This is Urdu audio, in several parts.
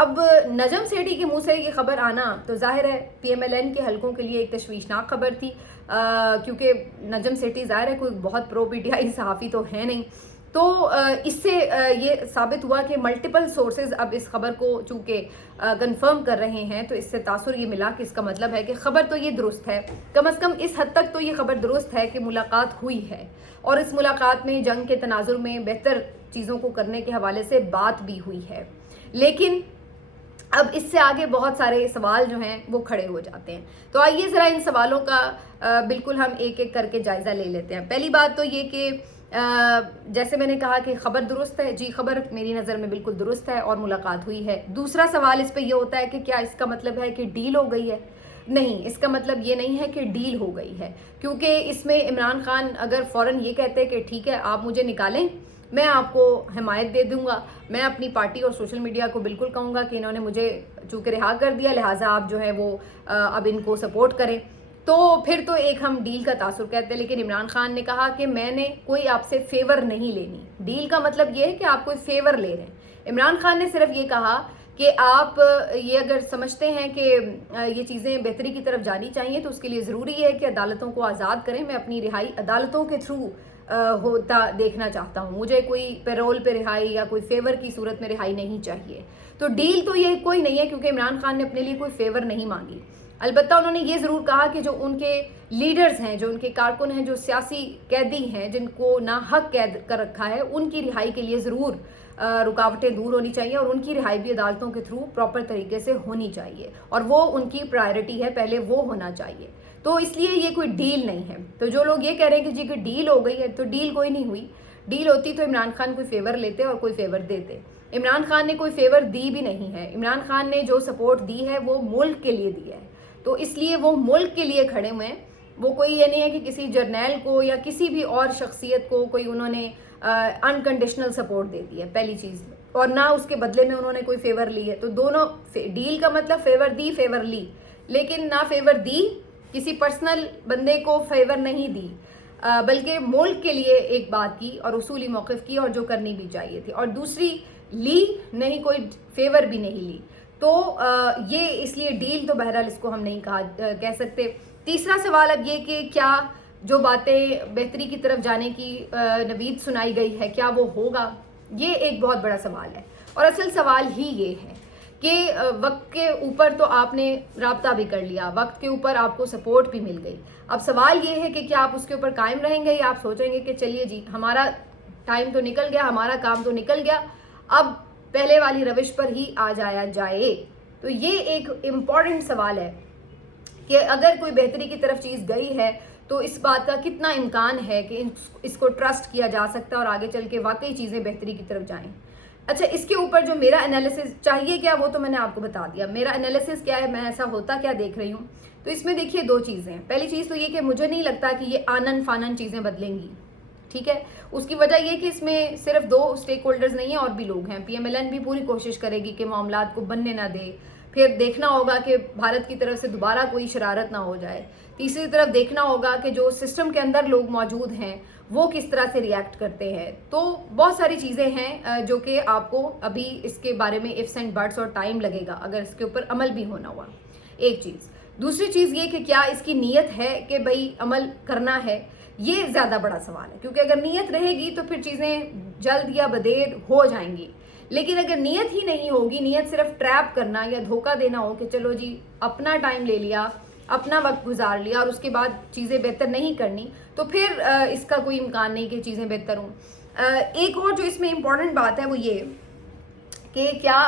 اب نجم سیٹھی کے منہ سے یہ خبر آنا تو ظاہر ہے PMLN کے حلقوں کے لیے ایک تشویشناک خبر تھی، کیونکہ نجم سیٹھی ظاہر ہے کوئی بہت پرو PTI صحافی تو ہے نہیں. تو اس سے یہ ثابت ہوا کہ ملٹیپل سورسز اب اس خبر کو چونکہ کنفرم کر رہے ہیں، تو اس سے تاثر یہ ملا کہ اس کا مطلب ہے کہ خبر تو یہ درست ہے، کم از کم اس حد تک تو یہ خبر درست ہے کہ ملاقات ہوئی ہے، اور اس ملاقات میں جنگ کے تناظر میں بہتر چیزوں کو کرنے کے حوالے سے بات بھی ہوئی ہے. لیکن اب اس سے آگے بہت سارے سوال جو ہیں وہ کھڑے ہو جاتے ہیں. تو آئیے ذرا ان سوالوں کا بالکل ہم ایک ایک کر کے جائزہ لے لیتے ہیں. پہلی بات تو یہ کہ جیسے میں نے کہا کہ خبر درست ہے، جی خبر میری نظر میں بالکل درست ہے اور ملاقات ہوئی ہے. دوسرا سوال اس پہ یہ ہوتا ہے کہ کیا اس کا مطلب ہے کہ ڈیل ہو گئی ہے؟ نہیں، اس کا مطلب یہ نہیں ہے کہ ڈیل ہو گئی ہے، کیونکہ اس میں عمران خان اگر فوراً یہ کہتے کہ ٹھیک ہے آپ مجھے نکالیں، میں آپ کو حمایت دے دوں گا، میں اپنی پارٹی اور سوشل میڈیا کو بالکل کہوں گا کہ انہوں نے مجھے چونکہ رہا کر دیا لہٰذا آپ جو ہے وہ اب ان کو سپورٹ کریں، تو پھر تو ایک ہم ڈیل کا تاثر کہتے ہیں. لیکن عمران خان نے کہا کہ میں نے کوئی آپ سے فیور نہیں لینی. ڈیل کا مطلب یہ ہے کہ آپ کوئی فیور لے رہے ہیں. عمران خان نے صرف یہ کہا کہ آپ یہ اگر سمجھتے ہیں کہ یہ چیزیں بہتری کی طرف جانی چاہیے تو اس کے لیے ضروری ہے کہ عدالتوں کو آزاد کریں. میں اپنی رہائی عدالتوں کے تھرو ہوتا دیکھنا چاہتا ہوں، مجھے کوئی پیرول پہ رہائی یا کوئی فیور کی صورت میں رہائی نہیں چاہیے. تو ڈیل تو یہ کوئی نہیں ہے، کیونکہ عمران خان نے اپنے لیے کوئی فیور نہیں مانگی. البتہ انہوں نے یہ ضرور کہا کہ جو ان کے لیڈرز ہیں، جو ان کے کارکن ہیں، جو سیاسی قیدی ہیں جن کو ناحق قید کر رکھا ہے، ان کی رہائی کے لیے ضرور رکاوٹیں دور ہونی چاہیے، اور ان کی رہائی بھی عدالتوں کے تھرو پراپر طریقے سے ہونی چاہیے، اور وہ ان کی پرائرٹی ہے، پہلے وہ ہونا چاہیے. تو اس لیے یہ کوئی ڈیل نہیں ہے. تو جو لوگ یہ کہہ رہے ہیں کہ جی کہ ڈیل ہو گئی ہے، تو ڈیل کوئی نہیں ہوئی. ڈیل ہوتی تو عمران خان کوئی فیور لیتے اور کوئی فیور دیتے. عمران خان نے کوئی فیور دی بھی نہیں ہے. عمران خان نے جو سپورٹ دی ہے وہ ملک کے لیے دی ہے، تو اس لیے وہ ملک کے لیے کھڑے ہوئے ہیں. وہ کوئی یہ نہیں ہے کہ کسی جرنیل کو یا کسی بھی اور شخصیت کو کوئی انہوں نے انکنڈیشنل سپورٹ دے دی ہے، پہلی چیز، اور نہ اس کے بدلے میں انہوں نے کوئی فیور لی ہے. تو دونوں ڈیل کا مطلب فیور دی، فیور لی، لیکن نہ فیور دی کسی پرسنل بندے کو فیور نہیں دی، بلکہ ملک کے لیے ایک بات کی اور اصولی موقف کی، اور جو کرنی بھی چاہیے تھی. اور دوسری لی نہیں، کوئی فیور بھی نہیں لی. تو یہ اس لیے ڈیل تو بہرحال اس کو ہم نہیں کہہ سکتے. تیسرا سوال اب یہ کہ کیا جو باتیں بہتری کی طرف جانے کی نوید سنائی گئی ہے کیا وہ ہوگا؟ یہ ایک بہت بڑا سوال ہے، اور اصل سوال ہی یہ ہے کہ وقت کے اوپر تو آپ نے رابطہ بھی کر لیا، وقت کے اوپر آپ کو سپورٹ بھی مل گئی. اب سوال یہ ہے کہ کیا آپ اس کے اوپر قائم رہیں گے، یا آپ سوچیں گے کہ چلیے جی ہمارا ٹائم تو نکل گیا، ہمارا کام تو نکل گیا، اب پہلے والی روش پر ہی آ جایا جائے. تو یہ ایک امپورٹنٹ سوال ہے کہ اگر کوئی بہتری کی طرف چیز گئی ہے تو اس بات کا کتنا امکان ہے کہ اس کو ٹرسٹ کیا جا سکتا ہے اور آگے چل کے واقعی چیزیں بہتری کی طرف جائیں. اچھا، اس کے اوپر جو میرا انالیسس چاہیے کیا وہ تو میں نے آپ کو بتا دیا. میرا انالیسس کیا ہے، میں ایسا ہوتا کیا دیکھ رہی ہوں. تو اس میں دیکھیے دو چیزیں. پہلی چیز تو یہ کہ مجھے نہیں لگتا کہ یہ آنن فانن چیزیں بدلیں گی. ٹھیک ہے، اس کی وجہ یہ کہ اس میں صرف دو اسٹیک ہولڈرز نہیں ہیں، اور بھی لوگ ہیں. PMLN بھی پوری کوشش کرے گی کہ معاملات کو بننے نہ دے. پھر دیکھنا ہوگا کہ بھارت کی طرف سے دوبارہ کوئی شرارت نہ ہو جائے. تیسری طرف دیکھنا ہوگا کہ جو سسٹم کے اندر لوگ موجود ہیں وہ کس طرح سے ریئیکٹ کرتے ہیں. تو بہت ساری چیزیں ہیں جو کہ آپ کو ابھی اس کے بارے میں ifs اینڈ بٹس اور ٹائم لگے گا اگر اس کے اوپر عمل بھی ہونا ہوا. ایک چیز. دوسری چیز یہ کہ کیا اس کی نیت ہے کہ بھئی عمل کرنا ہے، یہ زیادہ بڑا سوال ہے. کیونکہ اگر نیت رہے گی تو پھر چیزیں جلد یا بدیر ہو جائیں گی. لیکن اگر نیت ہی نہیں ہوگی، نیت صرف ٹریپ کرنا یا دھوکہ دینا ہو کہ چلو جی اپنا ٹائم لے لیا، اپنا وقت گزار لیا اور اس کے بعد چیزیں بہتر نہیں کرنی، تو پھر اس کا کوئی امکان نہیں کہ چیزیں بہتر ہوں. ایک اور جو اس میں امپورٹنٹ بات ہے وہ یہ کہ کیا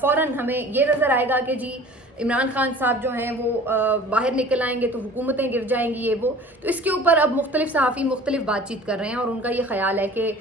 فوراً ہمیں یہ نظر آئے گا کہ جی عمران خان صاحب جو ہیں وہ باہر نکل آئیں گے تو حکومتیں گر جائیں گی، یہ وہ. تو اس کے اوپر اب مختلف صحافی مختلف بات چیت کر رہے ہیں، اور ان کا یہ خیال ہے کہ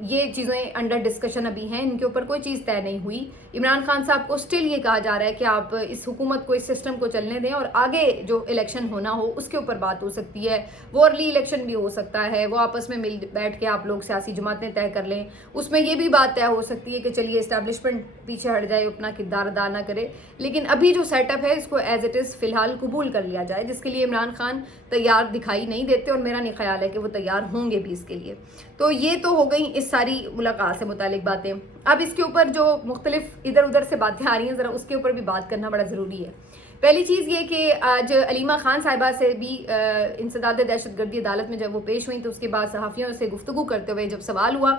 یہ چیزیں انڈر ڈسکشن ابھی ہیں، ان کے اوپر کوئی چیز طے نہیں ہوئی. عمران خان صاحب کو سٹل یہ کہا جا رہا ہے کہ آپ اس حکومت کو، اس سسٹم کو چلنے دیں، اور آگے جو الیکشن ہونا ہو اس کے اوپر بات ہو سکتی ہے. وہ ارلی الیکشن بھی ہو سکتا ہے، وہ آپس میں مل بیٹھ کے آپ لوگ سیاسی جماعتیں طے کر لیں. اس میں یہ بھی بات طے ہو سکتی ہے کہ چلیے اسٹیبلشمنٹ پیچھے ہٹ جائے، اپنا کردار ادا نہ کرے، لیکن ابھی جو سیٹ اپ ہے اس کو ایز اٹ از فی الحال قبول کر لیا جائے، جس کے لیے عمران خان تیار دکھائی نہیں دیتے، اور میرا نہیں خیال ہے کہ وہ تیار ہوں گے بھی اس کے لیے. تو یہ یہ تو ہو گئی اس ساری ملاقات سے متعلق باتیں. اب اس کے اوپر جو مختلف ادھر ادھر سے باتیں آ رہی ہیں ذرا اس کے اوپر بھی بات کرنا بڑا ضروری ہے. پہلی چیز یہ کہ آج علیمہ خان صاحبہ سے بھی انسداد دہشت گردی عدالت میں جب وہ پیش ہوئیں تو اس کے بعد صحافیوں سے گفتگو کرتے ہوئے جب سوال ہوا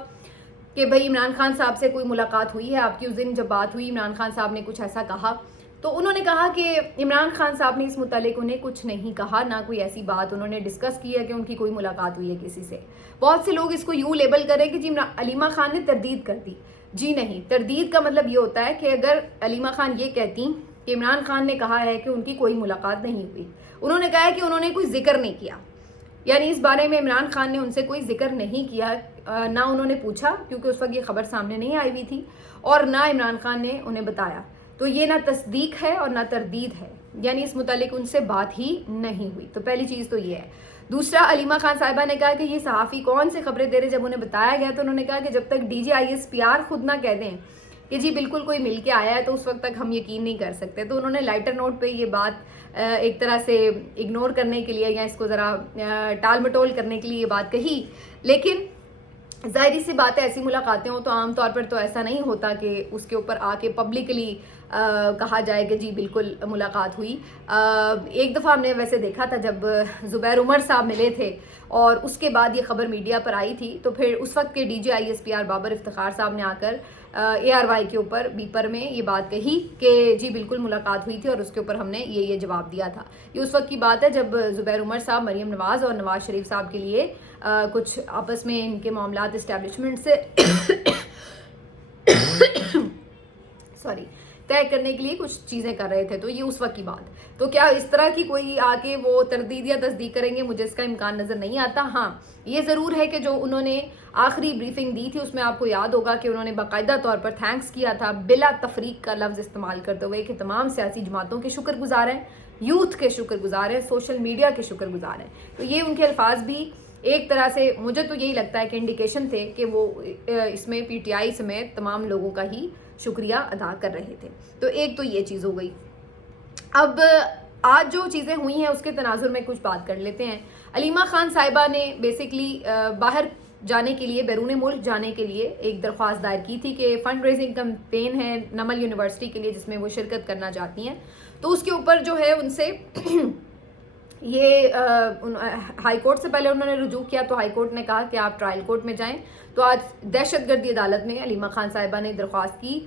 کہ بھائی عمران خان صاحب سے کوئی ملاقات ہوئی ہے آپ کی, اس دن جب بات ہوئی عمران خان صاحب نے کچھ ایسا کہا, تو انہوں نے کہا کہ عمران خان صاحب نے اس متعلق انہیں کچھ نہیں کہا, نہ کوئی ایسی بات انہوں نے ڈسکس کی ہے کہ ان کی کوئی ملاقات ہوئی ہے کسی سے. بہت سے لوگ اس کو یوں لیبل کریں کہ جی علیمہ خان نے تردید کر دی. جی نہیں, تردید کا مطلب یہ ہوتا ہے کہ اگر علیمہ خان یہ کہتی کہ عمران خان نے کہا ہے کہ ان کی کوئی ملاقات نہیں ہوئی, انہوں نے کہا ہے کہ انہوں نے کوئی ذکر نہیں کیا, یعنی اس بارے میں عمران خان نے ان سے کوئی ذکر نہیں کیا, نہ انہوں نے پوچھا کیونکہ اس وقت یہ خبر سامنے نہیں آئی ہوئی تھی, اور نہ عمران خان نے انہیں بتایا. تو یہ نہ تصدیق ہے اور نہ تردید ہے, یعنی اس متعلق ان سے بات ہی نہیں ہوئی. تو پہلی چیز تو یہ ہے. دوسرا, علیمہ خان صاحبہ نے کہا کہ یہ صحافی کون سے خبریں دے رہے, جب انہیں بتایا گیا تو انہوں نے کہا کہ جب تک DGISPR خود نہ کہہ دیں کہ جی بالکل کوئی مل کے آیا ہے تو اس وقت تک ہم یقین نہیں کر سکتے. تو انہوں نے لائٹر نوٹ پہ یہ بات ایک طرح سے اگنور کرنے کے لیے یا اس کو ذرا ٹال مٹول کرنے کے لیے یہ بات کہی, لیکن ظاہری سی بات ہے ایسی ملاقاتیں ہوں تو عام طور پر تو ایسا نہیں ہوتا کہ اس کے اوپر آ کے پبلکلی کہا جائے کہ جی بالکل ملاقات ہوئی. ایک دفعہ ہم نے ویسے دیکھا تھا جب زبیر عمر صاحب ملے تھے اور اس کے بعد یہ خبر میڈیا پر آئی تھی, تو پھر اس وقت کے DGISPR بابر افتخار صاحب نے آ کر ARY کے اوپر بیپر میں یہ بات کہی کہ جی بالکل ملاقات ہوئی تھی, اور اس کے اوپر ہم نے یہ جواب دیا تھا. یہ اس وقت کی بات ہے جب زبیر عمر صاحب مریم نواز اور نواز شریف صاحب کے لیے کچھ آپس میں ان کے معاملات اسٹیبلشمنٹ سے طے کرنے کے لیے کچھ چیزیں کر رہے تھے. تو یہ اس وقت کی بات. تو کیا اس طرح کی کوئی آ کے وہ تردید یا تصدیق کریں گے, مجھے اس کا امکان نظر نہیں آتا. ہاں یہ ضرور ہے کہ جو انہوں نے آخری بریفنگ دی تھی اس میں آپ کو یاد ہوگا کہ انہوں نے باقاعدہ طور پر تھینکس کیا تھا, بلا تفریق کا لفظ استعمال کرتے ہوئے کہ تمام سیاسی جماعتوں کے شکر گزار ہیں, یوتھ کے شکر گزار ہیں, سوشل میڈیا کے شکر گزار ہیں. تو یہ ان کے الفاظ بھی ایک طرح سے مجھے تو یہی لگتا ہے کہ انڈیکیشن تھے کہ وہ اس میں PTI سمیت تمام لوگوں کا ہی شکریہ ادا کر رہے تھے. تو ایک تو یہ چیز ہو گئی. اب آج جو چیزیں ہوئی ہیں اس کے تناظر میں کچھ بات کر لیتے ہیں. علیمہ خان صاحبہ نے بیسکلی باہر جانے کے لیے, بیرون ملک جانے کے لیے ایک درخواست دائر کی تھی کہ فنڈ ریزنگ کمپین ہے نمل یونیورسٹی کے لیے جس میں وہ شرکت کرنا چاہتی ہیں. تو اس کے اوپر جو ہے ان سے یہ ہائی کورٹ سے پہلے انہوں نے رجوع کیا, تو ہائی کورٹ نے کہا کہ آپ ٹرائل کورٹ میں جائیں. تو آج دہشت گردی عدالت میں علیمہ خان صاحبہ نے درخواست کی,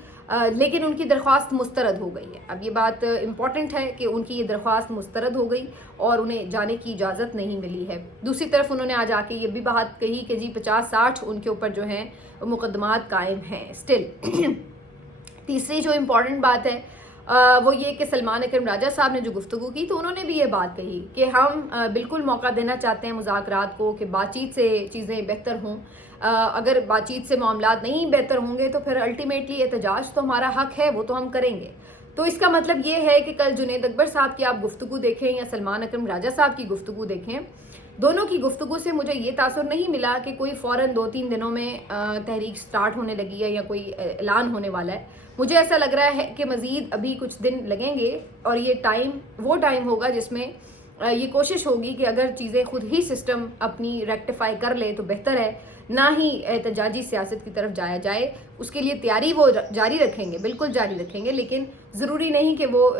لیکن ان کی درخواست مسترد ہو گئی ہے. اب یہ بات امپورٹنٹ ہے کہ ان کی یہ درخواست مسترد ہو گئی اور انہیں جانے کی اجازت نہیں ملی ہے. دوسری طرف انہوں نے آج آ کے یہ بھی بات کہی کہ جی 50-60 ان کے اوپر جو ہیں مقدمات قائم ہیں اسٹل. تیسری جو امپورٹنٹ بات ہے وہ یہ کہ سلمان اکرم راجہ صاحب نے جو گفتگو کی تو انہوں نے بھی یہ بات کہی کہ ہم بالکل موقع دینا چاہتے ہیں مذاکرات کو کہ بات چیت سے چیزیں بہتر ہوں. اگر بات چیت سے معاملات نہیں بہتر ہوں گے تو پھر الٹیمیٹلی احتجاج تو ہمارا حق ہے, وہ تو ہم کریں گے. تو اس کا مطلب یہ ہے کہ کل جنید اکبر صاحب کی آپ گفتگو دیکھیں یا سلمان اکرم راجہ صاحب کی گفتگو دیکھیں, دونوں کی گفتگو سے مجھے یہ تاثر نہیں ملا کہ کوئی فوراً 2-3 دنوں میں تحریک سٹارٹ ہونے لگی ہے یا کوئی اعلان ہونے والا ہے. مجھے ایسا لگ رہا ہے کہ مزید ابھی کچھ دن لگیں گے, اور یہ ٹائم وہ ٹائم ہوگا جس میں یہ کوشش ہوگی کہ اگر چیزیں خود ہی سسٹم اپنی ریکٹیفائی کر لے تو بہتر ہے, نہ ہی احتجاجی سیاست کی طرف جایا جائے. اس کے لیے تیاری وہ جاری رکھیں گے, بالکل جاری رکھیں گے, لیکن ضروری نہیں کہ وہ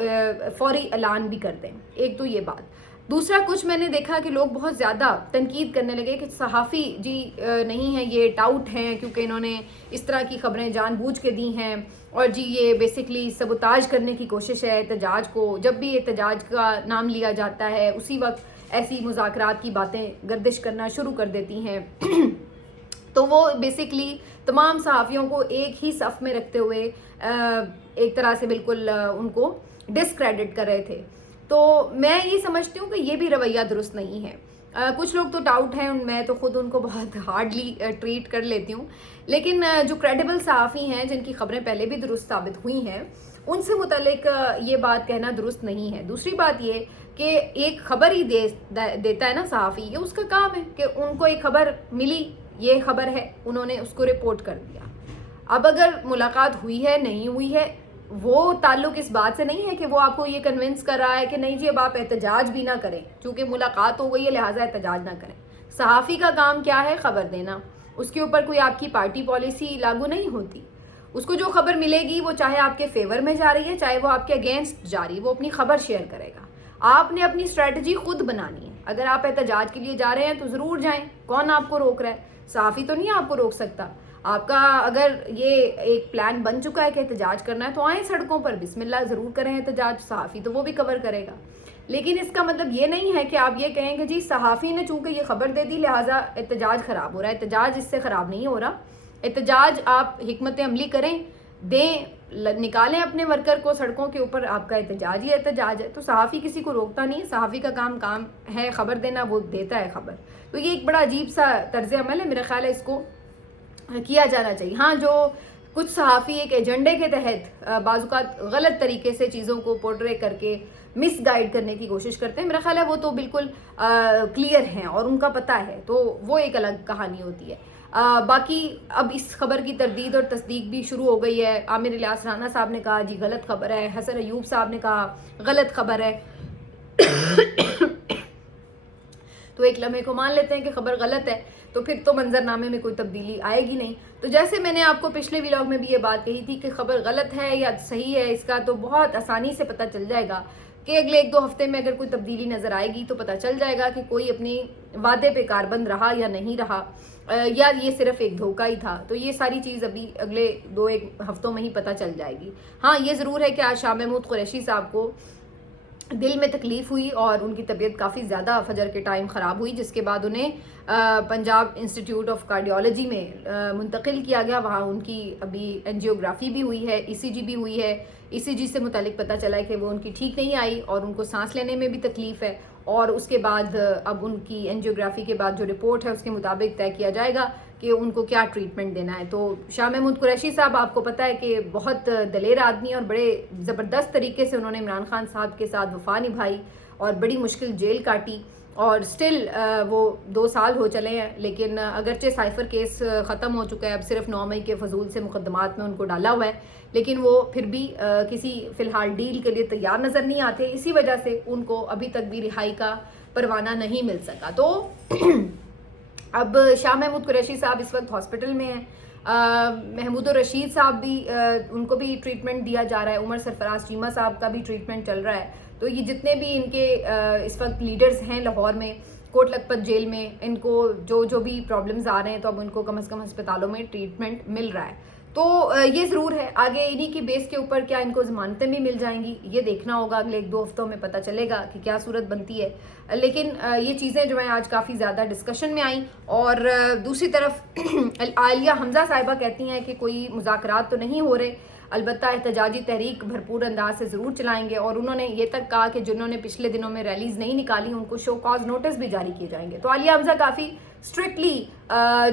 فوری اعلان بھی کر دیں. ایک تو یہ بات. دوسرا, کچھ میں نے دیکھا کہ لوگ بہت زیادہ تنقید کرنے لگے کہ صحافی جی نہیں ہیں, یہ ٹاؤٹ ہیں کیونکہ انہوں نے اس طرح کی خبریں جان بوجھ کے دی ہیں, اور جی یہ بیسکلی سبوتاج کرنے کی کوشش ہے احتجاج کو. جب بھی احتجاج کا نام لیا جاتا ہے اسی وقت ایسی مذاکرات کی باتیں گردش کرنا شروع کر دیتی ہیں. تو وہ بیسکلی تمام صحافیوں کو ایک ہی صف میں رکھتے ہوئے ایک طرح سے بالکل ان کو ڈسکریڈٹ کر رہے تھے. تو میں یہ سمجھتی ہوں کہ یہ بھی رویہ درست نہیں ہے. کچھ لوگ تو ڈاؤٹ ہیں, میں تو خود ان کو بہت ہارڈلی ٹریٹ کر لیتی ہوں, لیکن جو کریڈیبل صحافی ہیں جن کی خبریں پہلے بھی درست ثابت ہوئی ہیں ان سے متعلق یہ بات کہنا درست نہیں ہے. دوسری بات یہ کہ ایک خبر ہی دیتا ہے نا صحافی, یہ اس کا کام ہے کہ ان کو ایک خبر ملی, یہ خبر ہے, انہوں نے اس کو رپورٹ کر دیا. اب اگر ملاقات ہوئی ہے نہیں ہوئی ہے وہ تعلق اس بات سے نہیں ہے کہ وہ آپ کو یہ کنونس کر رہا ہے کہ نہیں جی اب آپ احتجاج بھی نہ کریں, چونکہ ملاقات ہو گئی ہے لہٰذا احتجاج نہ کریں. صحافی کا کام کیا ہے؟ خبر دینا. اس کے اوپر کوئی آپ کی پارٹی پالیسی لاگو نہیں ہوتی. اس کو جو خبر ملے گی وہ چاہے آپ کے فیور میں جا رہی ہے چاہے وہ آپ کے اگینسٹ جا رہی ہے, وہ اپنی خبر شیئر کرے گا. آپ نے اپنی اسٹریٹجی خود بنانی ہے. اگر آپ احتجاج کے لیے جا رہے ہیں تو ضرور جائیں, کون آپ کو روک رہا ہے؟ صحافی تو نہیں آپ کو روک سکتا. آپ کا اگر یہ ایک پلان بن چکا ہے کہ احتجاج کرنا ہے تو آئیں سڑکوں پر, بسم اللہ ضرور کریں احتجاج, صحافی تو وہ بھی کور کرے گا. لیکن اس کا مطلب یہ نہیں ہے کہ آپ یہ کہیں کہ جی صحافی نے چونکہ یہ خبر دے دی لہٰذا احتجاج خراب ہو رہا ہے. احتجاج اس سے خراب نہیں ہو رہا. احتجاج آپ حکمت عملی کریں, دیں, نکالیں اپنے ورکر کو سڑکوں کے اوپر, آپ کا احتجاج ہی احتجاج ہے. تو صحافی کسی کو روکتا نہیں, صحافی کا کام ہے خبر دینا, وہ دیتا ہے خبر. تو یہ ایک بڑا عجیب سا طرز عمل ہے, میرا خیال ہے اس کو کیا جانا چاہیے. ہاں جو کچھ صحافی ایک ایجنڈے کے تحت بعض اوقات غلط طریقے سے چیزوں کو پورٹرے کر کے مس گائیڈ کرنے کی کوشش کرتے ہیں, میرا خیال ہے وہ تو بالکل کلیئر ہیں اور ان کا پتہ ہے, تو وہ ایک الگ کہانی ہوتی ہے. باقی اب اس خبر کی تردید اور تصدیق بھی شروع ہو گئی ہے. عامر الیاس رانا صاحب نے کہا جی غلط خبر ہے, حسن ایوب صاحب نے کہا غلط خبر ہے. تو ایک لمحے کو مان لیتے ہیں کہ خبر غلط ہے, تو پھر تو منظرنامے میں کوئی تبدیلی آئے گی نہیں. تو جیسے میں نے آپ کو پچھلے ویلاگ میں بھی یہ بات کہی تھی کہ خبر غلط ہے یا صحیح ہے اس کا تو بہت آسانی سے پتہ چل جائے گا کہ اگلے 1-2 ہفتے میں اگر کوئی تبدیلی نظر آئے گی تو پتہ چل جائے گا کہ کوئی اپنی وعدے پہ کاربند رہا یا نہیں رہا, یا یہ صرف ایک دھوکہ ہی تھا. تو یہ ساری چیز ابھی اگلے 2-1 ہفتوں میں ہی پتہ چل جائے گی. ہاں یہ ضرور ہے کہ آج شاہ محمود قریشی صاحب کو دل میں تکلیف ہوئی اور ان کی طبیعت کافی زیادہ فجر کے ٹائم خراب ہوئی, جس کے بعد انہیں پنجاب انسٹیٹیوٹ آف کارڈیالوجی میں منتقل کیا گیا. وہاں ان کی ابھی انجیوگرافی بھی ہوئی ہے, ECG بھی ہوئی ہے. ECG سے متعلق پتہ چلا ہے کہ وہ ان کی ٹھیک نہیں آئی اور ان کو سانس لینے میں بھی تکلیف ہے, اور اس کے بعد اب ان کی انجیوگرافی کے بعد جو رپورٹ ہے اس کے مطابق طے کیا جائے گا کہ ان کو کیا ٹریٹمنٹ دینا ہے. تو شاہ محمود قریشی صاحب آپ کو پتہ ہے کہ بہت دلیر آدمی اور بڑے زبردست طریقے سے انہوں نے عمران خان صاحب کے ساتھ وفا نبھائی اور بڑی مشکل جیل کاٹی, اور سٹل وہ 2 سال ہو چلے ہیں. لیکن اگرچہ سائفر کیس ختم ہو چکا ہے, اب صرف 9 مئی کے فضول سے مقدمات میں ان کو ڈالا ہوا ہے, لیکن وہ پھر بھی کسی فی الحال ڈیل کے لیے تیار نظر نہیں آتے. اسی وجہ سے ان کو ابھی تک بھی رہائی کا پروانہ نہیں مل سکا. تو اب شاہ محمود قریشی صاحب اس وقت ہاسپٹل میں ہیں. محمود الرشید صاحب بھی ان کو بھی ٹریٹمنٹ دیا جا رہا ہے. عمر سرفراز چیمہ صاحب کا بھی ٹریٹمنٹ چل رہا ہے. تو یہ جتنے بھی ان کے اس وقت لیڈرز ہیں لاہور میں کوٹ لکھپت جیل میں, ان کو جو بھی پرابلمز آ رہے ہیں تو اب ان کو کم از کم ہسپتالوں میں ٹریٹمنٹ مل رہا ہے. تو یہ ضرور ہے آگے انہی کی بیس کے اوپر کیا ان کو ضمانتیں بھی مل جائیں گی, یہ دیکھنا ہوگا. اگلے 1-2 ہفتوں میں پتہ چلے گا کہ کیا صورت بنتی ہے. لیکن یہ چیزیں جو ہیں آج کافی زیادہ ڈسکشن میں آئیں. اور دوسری طرف عالیہ حمزہ صاحبہ کہتی ہیں کہ کوئی مذاکرات تو نہیں ہو رہے, البتہ احتجاجی تحریک بھرپور انداز سے ضرور چلائیں گے. اور انہوں نے یہ تک کہا کہ جنہوں نے پچھلے دنوں میں ریلیز نہیں نکالی ان کو شو کاز نوٹس بھی جاری کیے جائیں گے. تو عالیہ حمزہ کافی اسٹرکٹلی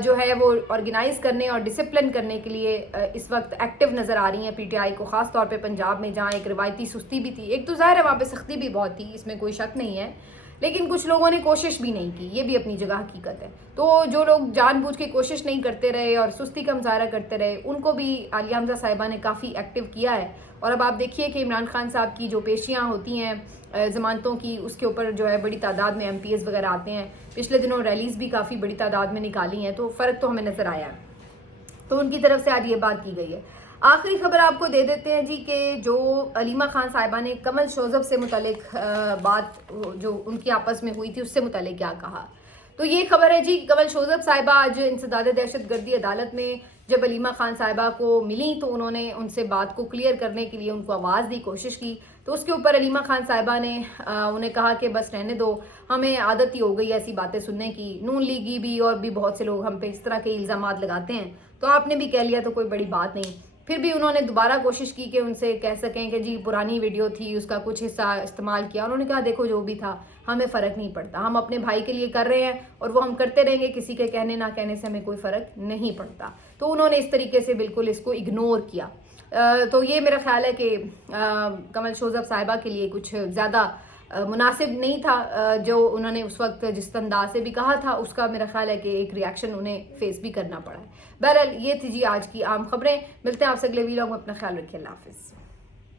جو ہے وہ آرگنائز کرنے اور ڈسپلن کرنے کے لیے اس وقت ایکٹیو نظر آ رہی ہیں PTI کو, خاص طور پہ پنجاب میں جہاں ایک روایتی سستی بھی تھی. ایک تو ظاہر ہے وہاں پہ سختی بھی بہت تھی, اس میں کوئی شک نہیں ہے, لیکن کچھ لوگوں نے کوشش بھی نہیں کی, یہ بھی اپنی جگہ حقیقت ہے. تو جو لوگ جان بوجھ کے کوشش نہیں کرتے رہے اور سستی کا مظاہرہ کرتے رہے ان کو بھی عالیہ حمزہ صاحبہ نے کافی ایکٹیو کیا ہے. اور اب آپ دیکھیے کہ عمران خان صاحب کی جو پیشیاں ہوتی ہیں ضمانتوں کی, اس کے اوپر جو ہے بڑی تعداد میں MPs وغیرہ آتے ہیں. پچھلے دنوں ریلیز بھی کافی بڑی تعداد میں نکالی ہیں, تو فرق تو ہمیں نظر آیا ہے. تو ان کی طرف سے آج یہ بات کی گئی ہے. آخری خبر آپ کو دے دیتے ہیں جی کہ جو علیمہ خان صاحبہ نے کمل شوذب سے متعلق بات جو ان کی آپس میں ہوئی تھی اس سے متعلق کیا کہا. تو یہ خبر ہے جی کمل شوذب صاحبہ آج انسداد دہشت گردی عدالت میں جب علیمہ خان صاحبہ کو ملی تو انہوں نے ان سے بات کو کلیئر کرنے کے لیے ان کو آواز دی, کوشش کی. تو اس کے اوپر علیمہ خان صاحبہ نے انہیں کہا کہ بس رہنے دو, ہمیں عادت ہی ہو گئی ایسی باتیں سننے کی, نون لیگی بھی اور بھی بہت سے لوگ ہم پہ اس طرح کے الزامات لگاتے ہیں, تو آپ نے بھی کہہ لیا تو کوئی بڑی بات نہیں. پھر بھی انہوں نے دوبارہ کوشش کی کہ ان سے کہہ سکیں کہ جی پرانی ویڈیو تھی اس کا کچھ حصہ استعمال کیا. انہوں نے کہا دیکھو جو بھی تھا ہمیں فرق نہیں پڑتا, ہم اپنے بھائی کے لیے کر رہے ہیں اور وہ ہم کرتے رہیں گے, کسی کے کہنے نہ کہنے سے ہمیں کوئی فرق نہیں پڑتا. تو انہوں نے اس طریقے سے بالکل اس کو اگنور کیا. تو یہ میرا خیال ہے کہ کمل شوذب صاحبہ کے لیے کچھ زیادہ مناسب نہیں تھا جو انہوں نے اس وقت جس انداز سے بھی کہا تھا, اس کا میرا خیال ہے کہ ایک ریاکشن انہیں فیس بھی کرنا پڑا ہے. بہرحال یہ تھی جی آج کی عام خبریں. ملتے ہیں آپ سے اگلے ویلاگ میں, اپنا خیال رکھیے, اللہ حافظ.